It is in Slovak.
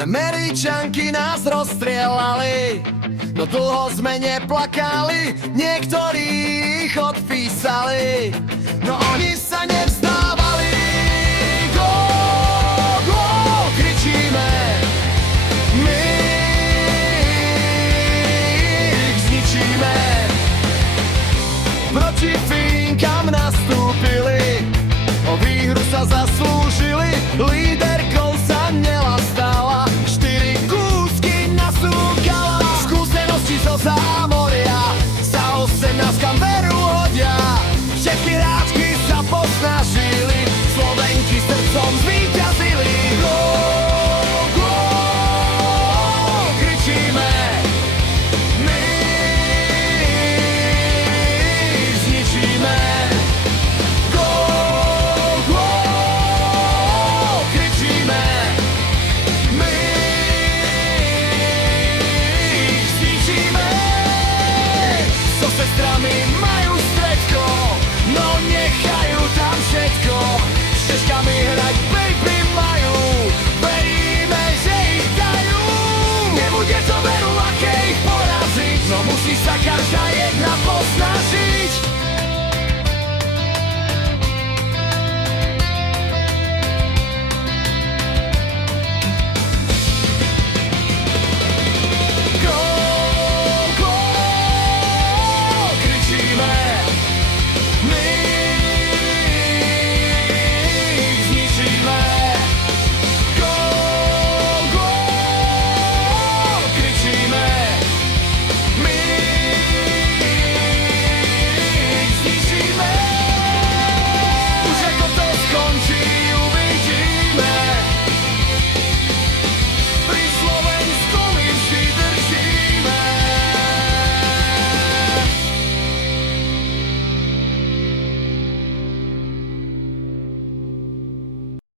Američanky nás rozstrielali, no dlho sme neplakali, niektorí ich odpísali, no oni sa nevzdávali. Gól, gól, kričíme, my ich zničíme. Proti Fínkam nastúpili, o výhru sa zaslúžili, líderkou sa Nela stala, 4 kúsky nasúkala. Skúsenosti zo zámoria sa 18-kam veru hodia, všetky hráčky sa posnažili, Slovenky srdcom zvíťazili. Gól, gól, kričíme, my ich zničíme. Gól, gól, kričíme, my ich zničíme. So sestrami majú stredko, no nechajú tam všetko. S Češkami hrať baby majú, veríme, že ich dajú. Nebude to veru ľahké ich poraziť, no musí sa každá